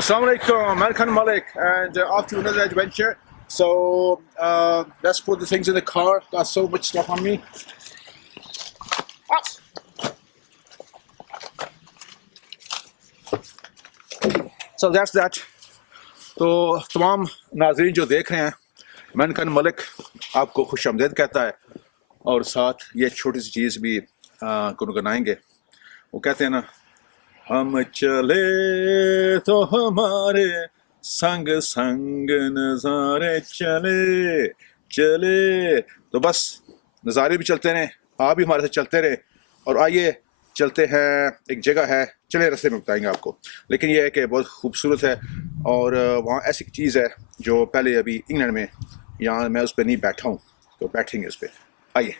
Assalamu alaikum, Malik, and off to another adventure. So let's put the things in the car. Got so much stuff on me. So that's that. तो तमाम नाज़रीन जो देख रहे हैं, मैनकन मलिक आपको खुशामदीद कहता है और साथ ये छोटी सी चीज़ भी गुनगुनाएंगे। वो कहते हैं ना, हम चले तो हमारे संग संग नज़ारे चले चले। तो बस नज़ारे भी चलते रहें, आप भी हमारे साथ चलते रहे। और आइए चलते हैं, एक जगह है, चले रास्ते में बताएंगे आपको, लेकिन यह है कि बहुत खूबसूरत है और वहाँ ऐसी चीज़ है जो पहले अभी इंग्लैंड में, यहाँ मैं उस पर नहीं बैठा हूँ, तो बैठेंगे उस पर। आइए।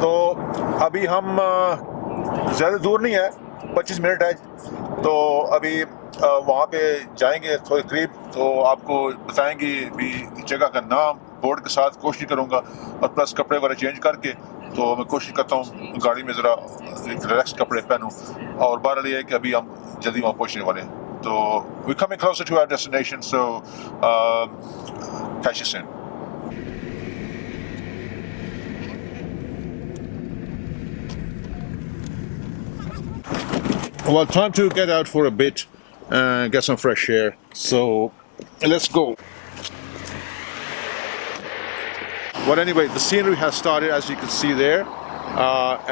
तो अभी हम ज़्यादा दूर नहीं है, 25 मिनट है, तो अभी वहाँ पे जाएंगे थोड़े करीब, तो आपको बताएंगे भी जगह का नाम बोर्ड के साथ। कोशिश करूँगा और प्लस कपड़े वगैरह चेंज करके, तो मैं कोशिश करता हूँ गाड़ी में ज़रा रिलैक्स कपड़े पहनूँ। और बहरहाल ये है कि अभी हम जल्दी वहाँ पहुँचने वाले हैं, तो we coming closer to our destination, so catch you soon. Well, time to get out for a bit and get some fresh air. So let's go. Well, anyway, the scenery has started, as you can see there,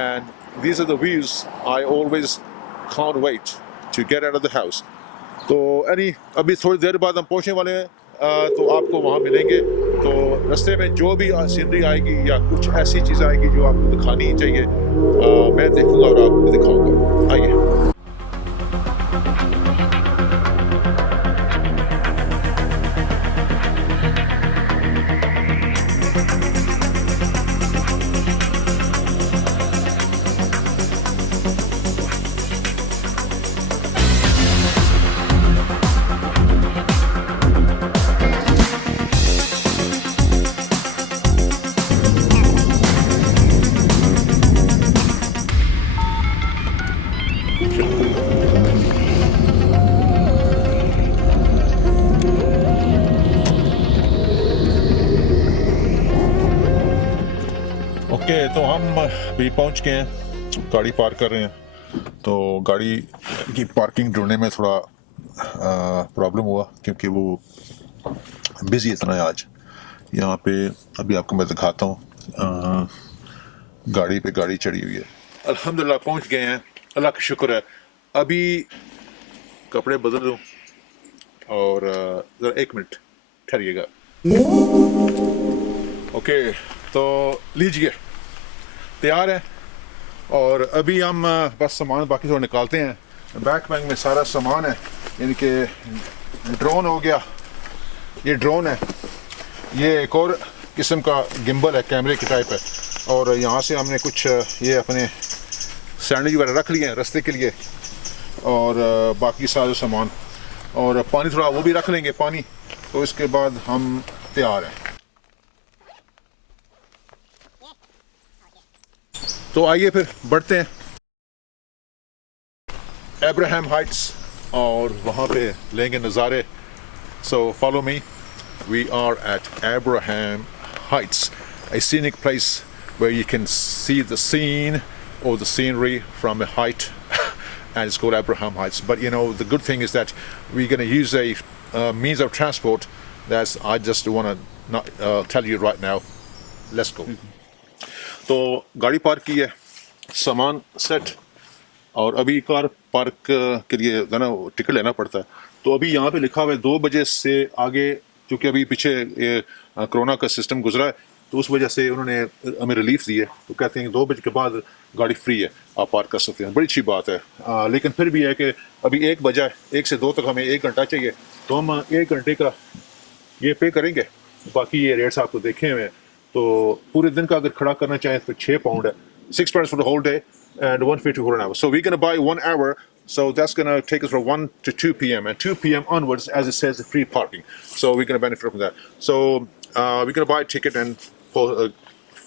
and these are the views. I always can't wait to get out of the house. तो अभी थोड़ी देर बाद हम पहुंचने वाले हैं, तो आपको वहाँ मिलेंगे। तो रास्ते में जो भी सीनरी आएगी या कुछ ऐसी चीज़ आएगी जो आपको दिखानी चाहिए, मैं देखूंगा और आपको भी दिखाऊंगा। आइए। ओके, तो हम भी पहुंच गए हैं, गाड़ी पार्क कर रहे हैं। तो गाड़ी की पार्किंग ढूंढने में थोड़ा प्रॉब्लम हुआ, क्योंकि वो बिज़ी इतना है आज यहाँ पे। अभी आपको मैं दिखाता हूँ, गाड़ी पे गाड़ी चढ़ी हुई है। अल्हम्दुलिल्लाह पहुँच गए हैं, अल्लाह का शुक्र है। अभी कपड़े बदल लूँ और ज़रा 1 मिनट ठहरिएगा। ओके, तो लीजिए, तैयार है। और अभी हम बस सामान बाकी थोड़ा निकालते हैं। बैग में सारा सामान है, यानी कि ड्रोन हो गया, ये ड्रोन है, ये एक और किस्म का गिम्बल है, कैमरे की टाइप है। और यहाँ से हमने कुछ ये अपने सैंडविच वगैरह रख लिए हैं रास्ते के लिए, और बाकी सारा सामान, और पानी थोड़ा वो भी रख लेंगे पानी। तो इसके बाद हम तैयार हैं। तो आइए फिर बढ़ते हैं अब्राहम हाइट्स और वहाँ पे लेंगे नज़ारे। So follow me, we are at Abraham Heights, a scenic place where you can see the scene or the scenery from a height and it's called Abraham Heights. But you know, the good thing is that we're going to use a means of transport that's, I just want to not tell you right now. Let's go. तो गाड़ी park की है, सामान set, और अभी car park के लिए ना टिकट लेना पड़ता है। तो अभी यहाँ पे लिखा हुआ है 2 बजे से आगे, क्योंकि अभी पीछे कोरोना का सिस्टम गुजरा है, तो उस वजह से उन्होंने हमें रिलीफ दी है। तो कहते हैं 2 बजे के बाद गाड़ी फ्री है, आप पार्क कर सकते हैं। बड़ी अच्छी बात है। लेकिन फिर भी है कि अभी 1 बजा है, 1 से 2 तक हमें 1 घंटा चाहिए, तो हम 1 घंटे का ये पे करेंगे। बाकी ये रेट्स आपको देखे हुए हैं। तो पूरे दिन का अगर खड़ा करना चाहें तो 6 पाउंड है, 6 pounds for the whole day and 150 for an hour. So we're going to buy 1 hour, so that's going to take us from 1 to 2 p.m. and 2 p.m. onwards, as it says, free parking. So we're going to benefit from that. So we're going to buy a ticket and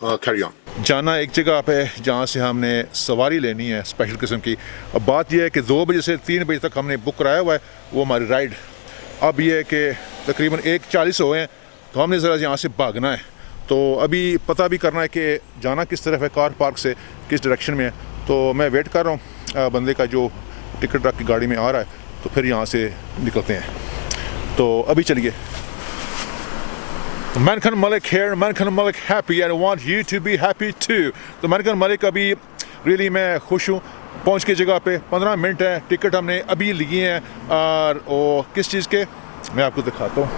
carry on. जाना एक जगह पे जहाँ से हमने सवारी लेनी है स्पेशल किस्म की। अब बात यह है कि 2 बजे से 3 बजे तक हमने बुक कराया हुआ है वो हमारी राइड। अब ये है कि तकरीबन 1:40 हो गए हैं, तो हमने ज़रा यहाँ से भागना है। तो अभी पता भी करना है कि जाना किस तरफ है, कार पार्क से किस डायरेक्शन में है। तो मैं वेट कर रहा हूँ बंदे का जो टिकट रख के गाड़ी में आ रहा है, तो फिर यहाँ से निकलते हैं। तो अभी चलिए। Malik and Malik here, Malik and Malik happy and I want you to be happy too. तो Malik and Malik अभी really मैं खुश हूँ। पहुँच के जगह पे 15 मिनट है, टिकट हमने अभी लिए हैं और वो किस चीज़ के मैं आपको दिखाता हूँ।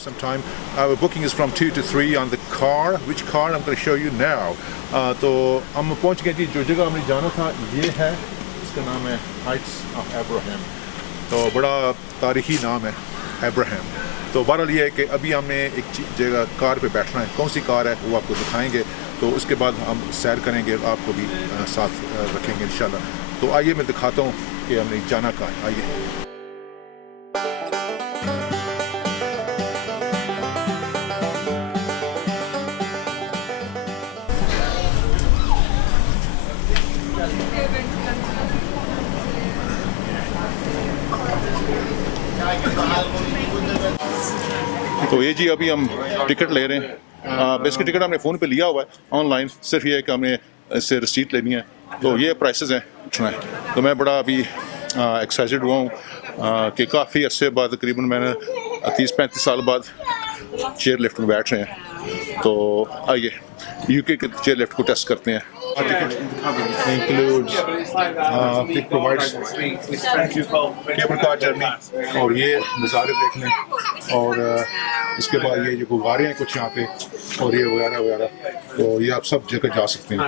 Some time. Our booking is from 2 to 3 on the car. Which car I'm going to show you now. तो हम पहुँच गए जी, जो जगह हमें जाना था ये है, इसका नाम है हाइट्स ऑफ अब्राहम। तो बड़ा तारीखी नाम है अब्राहम। तो बहरहाल ये है कि अभी हमने एक जगह कार पे बैठना है, कौन सी कार है वो आपको दिखाएंगे। तो उसके बाद हम सैर करेंगे, आपको भी साथ रखेंगे इंशाल्लाह। तो आइए मैं दिखाता हूँ कि हमने जाना कहाँ है। आइए। तो ये जी अभी हम टिकट ले रहे हैं। इसकी टिकट हमने फ़ोन पे लिया हुआ है ऑनलाइन, सिर्फ ये है कि हमने इससे रसीद लेनी है। तो ये प्राइसेस हैं इतना है। तो मैं बड़ा अभी एक्साइटेड हुआ हूँ कि काफ़ी अरसे बाद, तकरीबन मैंने 30-35 साल बाद चेयर लिफ्ट में बैठ रहे हैं। तो आइए यूके के चेयर लिफ्ट को टेस्ट करते हैं। includes it provides cable car journey और ये नज़ारे देखने, और इसके बाद ये जो गुब्बारे हैं कुछ यहाँ पे और ये वगैरह वगैरह, तो ये आप सब जगह जा सकते हैं।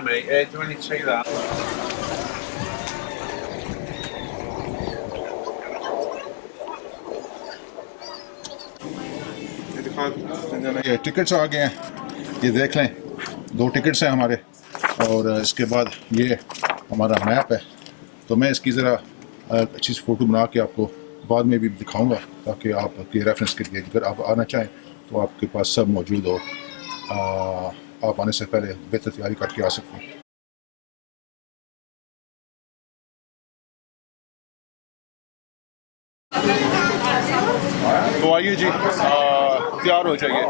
ये टिकट्स आ गए हैं, ये देख लें, 2 टिकट्स हैं हमारे। और इसके बाद ये हमारा मैप है। तो मैं इसकी ज़रा अच्छी सी फ़ोटो बना के आपको बाद में भी दिखाऊंगा, ताकि आपके रेफरेंस के लिए अगर आप आना चाहें तो आपके पास सब मौजूद हो, आप आने से पहले बेहतर तैयारी करके आ सकते हैं। तो आइए जी, तैयार हो जाइए।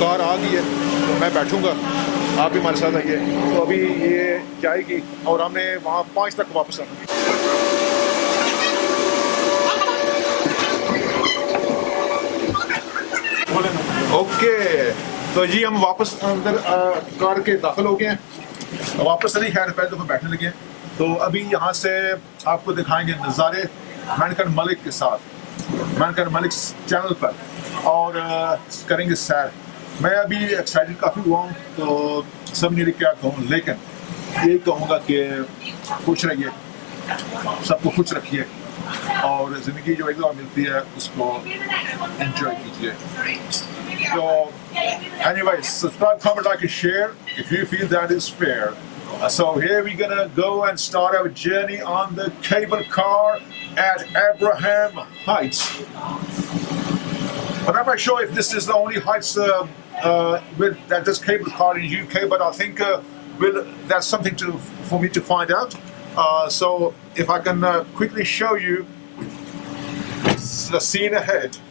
कार आ गई है, तो मैं बैठूंगा, आप भी हमारे साथ आइए। तो अभी ये जाएगी और हमने वहाँ 5 तक वापस आना। ओके, तो जी हम वापस अंदर कार के दाखिल हो गए हैं। वापस नहीं, खैर पहले तो बैठने लगे। तो अभी यहाँ से आपको दिखाएंगे नज़ारे मैलिक एंड मलिक के साथ, मैलिक एंड मलिक चैनल पर, और करेंगे सैर। मैं अभी एक्साइटेड काफ़ी हुआ हूँ, तो सब नहीं क्या कहूँ, लेकिन यही कहूँगा कि खुश रहिए, सबको खुश रखिए, और ज़िंदगी जो एक बार मिलती है उसको एंजॉय कीजिए। So, anyways, subscribe, comment, like, and share if you feel that is fair. So here we're gonna go and start our journey on the cable car at Abraham Heights. But I'm not sure if this is the only heights that this cable car in UK, but I think that's something for me to find out. So if I can quickly show you the scene ahead.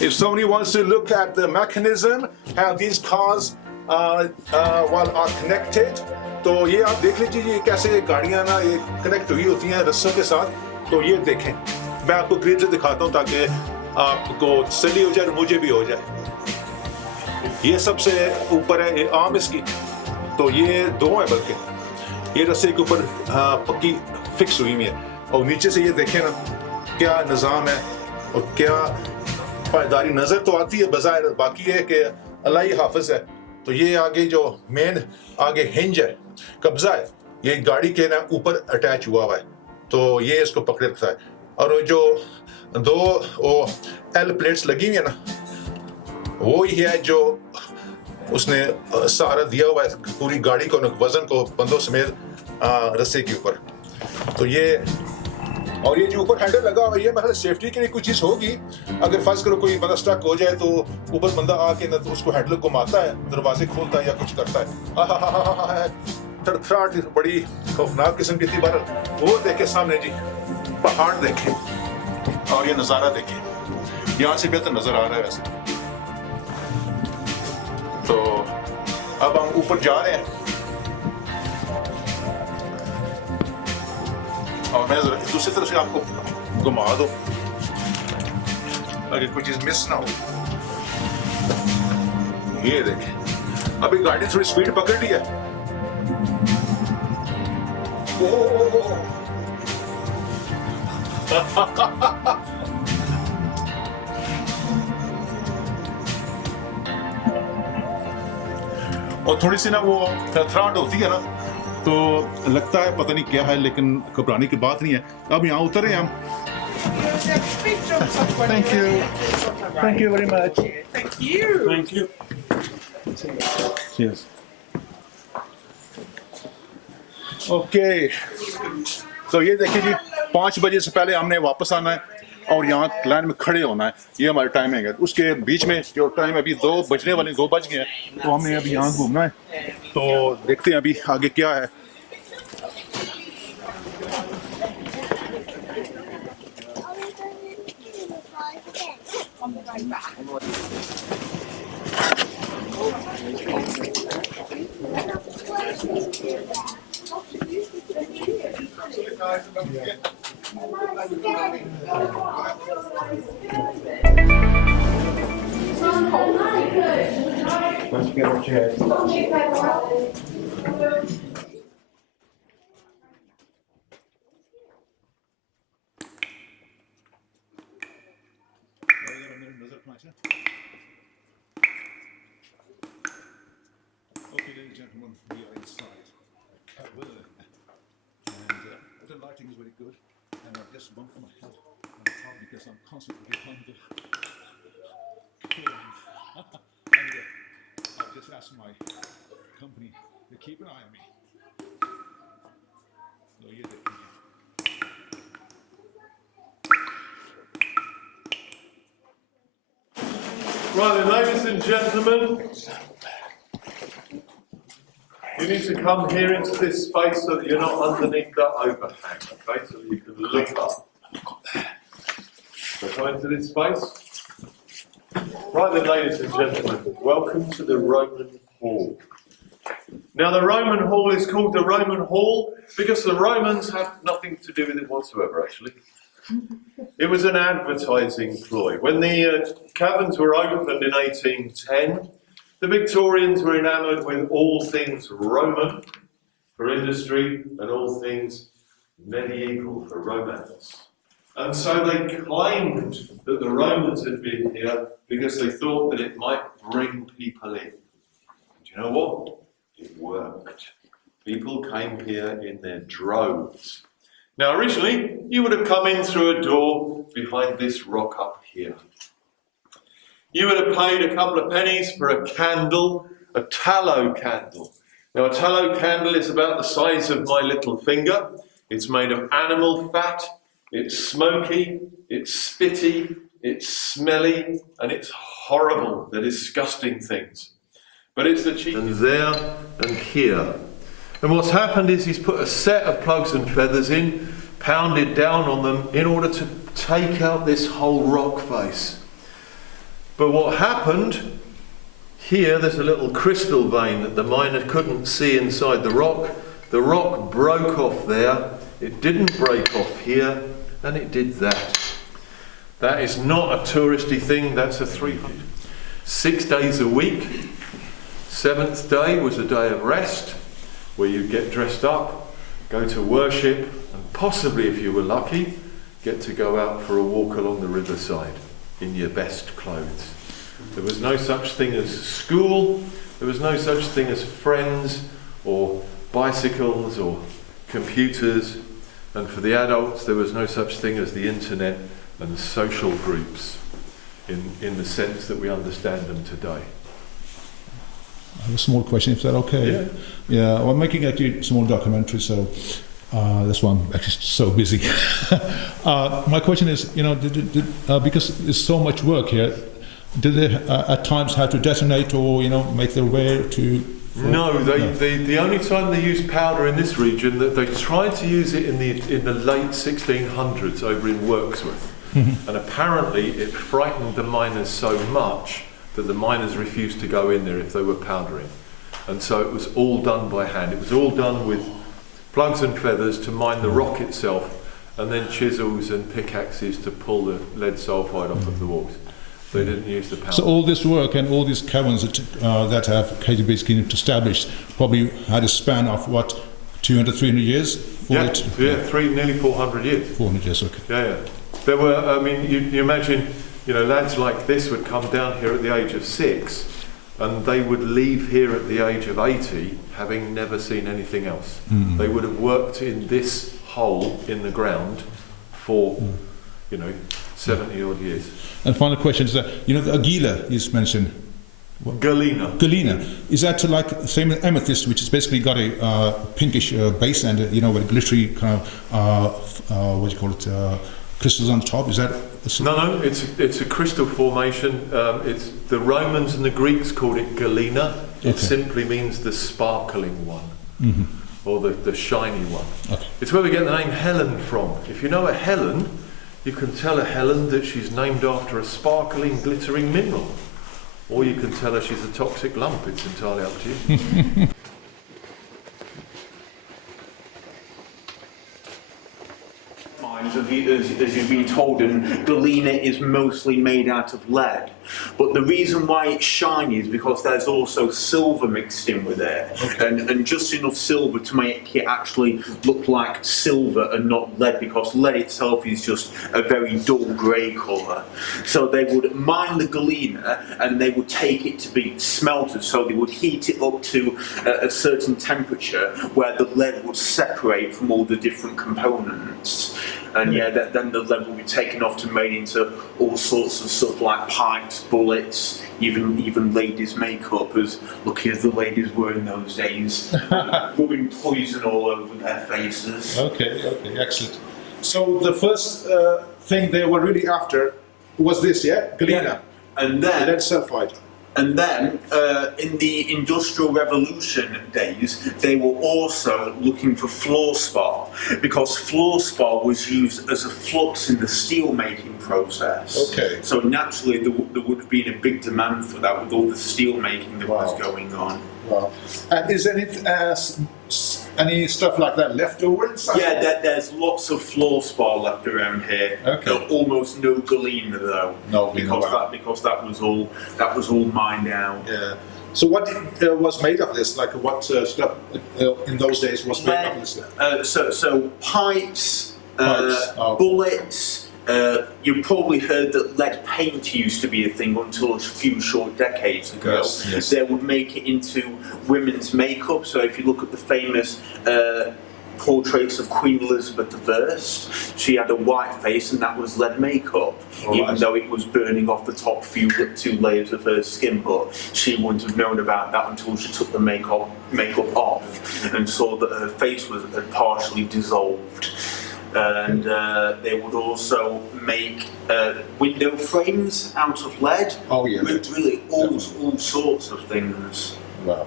If somebody wants to look at the mechanism, how these cars are connected, तो ये आप देख लीजिए, ये कैसे गाड़ियाँ ना ये कनेक्ट हुई होती हैं रस्सों के साथ। तो ये देखें, मैं आपको क्लियर से दिखाता हूँ ताकि आपको तसल्ली हो जाए और मुझे भी हो जाए। ये सबसे ऊपर है आम इसकी, तो ये 2 है, बल्कि ये रस्से के ऊपर पक्की फिक्स हुई है। और नीचे से ये देखें ना क्या निज़ाम है और क्या पायदारी नज़र तो आती है बज़ाहिर, बाकी है कि अल्लाह ही हाफिज है। तो ये आगे जो मेन आगे हिंज है, कब्जा है, ये गाड़ी के ना ऊपर अटैच हुआ है, तो ये इसको पकड़े रखता है। और जो 2 एल प्लेट्स लगी हुई है ना, वो ही है जो उसने सहारा दिया हुआ है पूरी गाड़ी को, वजन को बंदों समेत रस्से के ऊपर। तो ये और ये जो ऊपर हैंडल लगा हुआ है, ये मतलब सेफ्टी के लिए कुछ चीज होगी। अगर फर्ज करो कोई बंदा स्टक हो जाए तो ऊपर बंदा आके ना तो उसको हैंडल घुमाता है, दरवाजे खोलता है या कुछ करता है। थरथराहट बड़ी खौफनाक किस्म की थी। पर वो देखे सामने जी, पहाड़ देखे और ये नजारा देखे, यहाँ से बेहतर नजर आ रहा है वैसे। तो अब हम ऊपर जा रहे हैं और मैं दूसरी तरफ से आपको घुमा दो अगर कोई चीज मिस ना हो। ये देखें, अभी गाड़ी थोड़ी स्पीड पकड़ ली है। और थोड़ी सी ना वो थरथराहट होती है ना, तो लगता है पता नहीं क्या है, लेकिन घबराने की बात नहीं है। अब यहाँ उतरे हम। Thank you. Thank you very much. Thank you. Thank you. Cheers. Okay. तो ये देखिए जी, 5 बजे से पहले हमने वापस आना है और यहाँ लाइन में खड़े होना है, ये हमारा टाइमिंग है। उसके बीच में जो टाइम अभी 2 बजने वाले, 2 बज गए हैं, तो हमने अभी यहाँ घूमना है। तो देखते हैं अभी आगे क्या है। Let's get a chair. Okay, ladies and gentlemen, we are inside. And the lighting is very good, and I've just bumped my head on the top because I'm constantly behind the and I've just asked my company to keep an eye on me. So you did. Right then, ladies and gentlemen, you need to come here into this space so that you're not underneath that overhang, okay? So that you can look up. So come into this space. Right then, ladies and gentlemen, welcome to the Roman Hall. Now, the Roman Hall is called the Roman Hall because the Romans have nothing to do with it whatsoever, actually. It was an advertising ploy. When the caverns were opened in 1810, the Victorians were enamoured with all things Roman for industry and all things medieval for romance. And so they claimed that the Romans had been here because they thought that it might bring people in. Do you know what? It worked. People came here in their droves. Now originally, you would have come in through a door behind this rock up here. You would have paid a couple of pennies for a candle, a tallow candle. Now a tallow candle is about the size of my little finger. It's made of animal fat, it's smoky, it's spitty, it's smelly, and it's horrible, the disgusting things. But it's the cheap. And there and here. And what's happened is he's put a set of plugs and feathers in, pounded down on them in order to take out this whole rock face. But what happened, here there's a little crystal vein that the miner couldn't see inside the rock. The rock broke off there, it didn't break off here, and it did that. That is not a touristy thing, that's a 6 days a week. 7th day was a day of rest, where you get dressed up, go to worship, and possibly, if you were lucky, get to go out for a walk along the riverside in your best clothes. There was no such thing as school, there was no such thing as friends, or bicycles, or computers, and for the adults there was no such thing as the internet and social groups in the sense that we understand them today. I have a small question, if that's okay. Yeah. Yeah, well, I'm making actually a small documentary, so that's why I'm actually so busy. My question is, because there's so much work here, did they at times have to detonate or, make their way to... No, the only time they used powder in this region, that they tried to use it in the late 1600s over in Wirksworth. And apparently it frightened the miners so much that the miners refused to go in there if they were powdering. And so it was all done by hand. It was all done with plugs and feathers to mine the rock itself, and then chisels and pickaxes to pull the lead sulfide off of the walls. They didn't use the powder. So all this work and all these caverns that have KGB been established probably had a span of, 200, 300 years? Nearly 400 years. 400 years, okay. Yeah. There were, you imagine, lads like this would come down here at the age of 6, and they would leave here at the age of 80, having never seen anything else. They would have worked in this hole in the ground for, 70 odd years. And final question is that, the Agila is mentioned. Galena. Galena. Is that like the same as amethyst, which has basically got a pinkish base and, with glittery kind of, crystals on top? Is that... No, it's a crystal formation. It's the Romans and the Greeks called it Galena. It simply means the sparkling one, or the shiny one. Okay. It's where we get the name Helen from. If you know a Helen, you can tell a Helen that she's named after a sparkling, glittering mineral, or you can tell her she's a toxic lump. It's entirely up to you. As you've been told, and galena is mostly made out of lead. But the reason why it's shiny is because there's also silver mixed in with it, and just enough silver to make it actually look like silver and not lead, because lead itself is just a very dull grey colour. So they would mine the galena and they would take it to be smelted, so they would heat it up to a certain temperature where the lead would separate from all the different components. And then the lead will be taken off to made into all sorts of stuff like pipes, bullets, even ladies' makeup, as lucky as the ladies were in those days, rubbing poison all over their faces. Okay, excellent. So the first thing they were really after was this, galena, and then lead sulfide. And then, in the Industrial Revolution days, they were also looking for fluorspar, because fluorspar was used as a flux in the steel making process. Okay. So naturally, there would have been a big demand for that with all the steel making that was going on. Wow. And is any stuff like that left over inside? Yeah, there's lots of fluorspar left around here. Okay. Almost no galena though. No, because that was all mined out. Yeah. So what was made of this? Like what stuff in those days was made of this? So pipes. Bullets. You've probably heard that lead paint used to be a thing until a few short decades ago. Yes. They would make it into women's makeup. So if you look at the famous portraits of Queen Elizabeth I, she had a white face and that was lead makeup, even though it was burning off the top two layers of her skin. But she wouldn't have known about that until she took the makeup off and saw that her face had partially dissolved. And they would also make window frames out of lead. With really all sorts of things. Wow.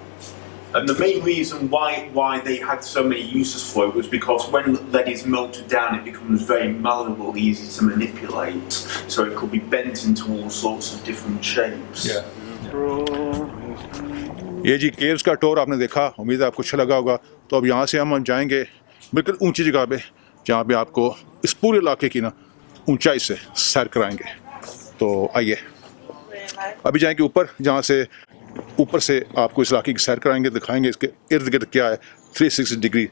And the main reason why they had so many uses for it was because when lead is melted down, it becomes very malleable, easy to manipulate. So it could be bent into all sorts of different shapes. Yeah. ये जी caves का tour आपने देखा, उम्मीद है आपको अच्छा लगा होगा। तो अब यहाँ से हम जाएंगे बिल्कुल ऊंची जगह पे, जहाँ पे आपको इस पूरे इलाके की ना ऊंचाई से सैर कराएंगे। तो आइए अभी जाएंगे ऊपर, जहाँ से ऊपर से आपको इस इलाके की सैर कराएंगे, दिखाएंगे इसके इर्द गिर्द क्या है 360 डिग्री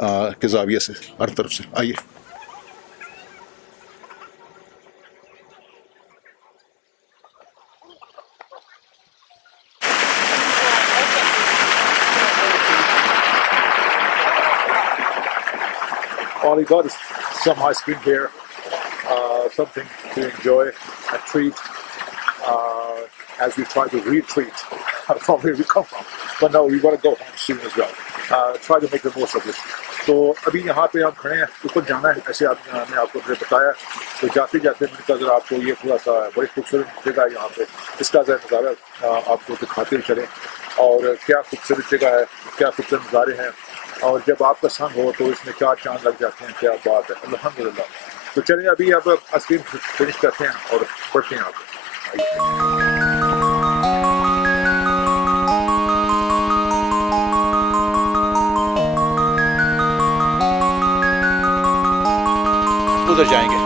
के जाविये से हर तरफ से। आइए। All he got is some ice cream here, something to enjoy, a treat, as we try to retreat from where we come from. But no, we want to go home soon as well. Try to make the most of this. तो अभी यहाँ पे हम खड़े हैं, ऊपर जाना है, ऐसे मैंने आपको बताया। तो जाते जाते मैंने कहा अगर आपको ये थोड़ा सा बड़ी खूबसूरत जगह है यहाँ पे, इसका ज़रा नज़ारा आपको दिखाते हुए चलें, और क्या खूबसूरत जगह है, क्या खूबसूरत नज़ारे हैं, और जब आपका संग हो तो इसमें 4 चांद लग जाते हैं। क्या बात है, अल्हम्दुलिल्लाह। तो चलिए अभी अब आइसक्रीम फिनिश करते हैं और बढ़ते हैं आगे। उधर जाएंगे।